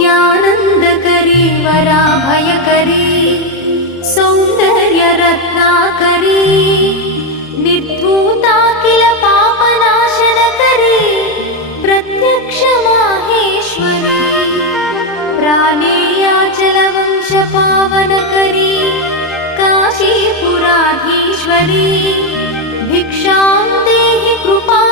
नित्यानन्दकरी वराभयकरी सौन्दर्यरत्नाकरी निर्धूताखिल पापनाशनकरी प्रत्यक्ष माहेश्वरी प्राणेयाचलवंशपावनकरी काशीपुराधीश्वरी भिक्षां देहि कृपा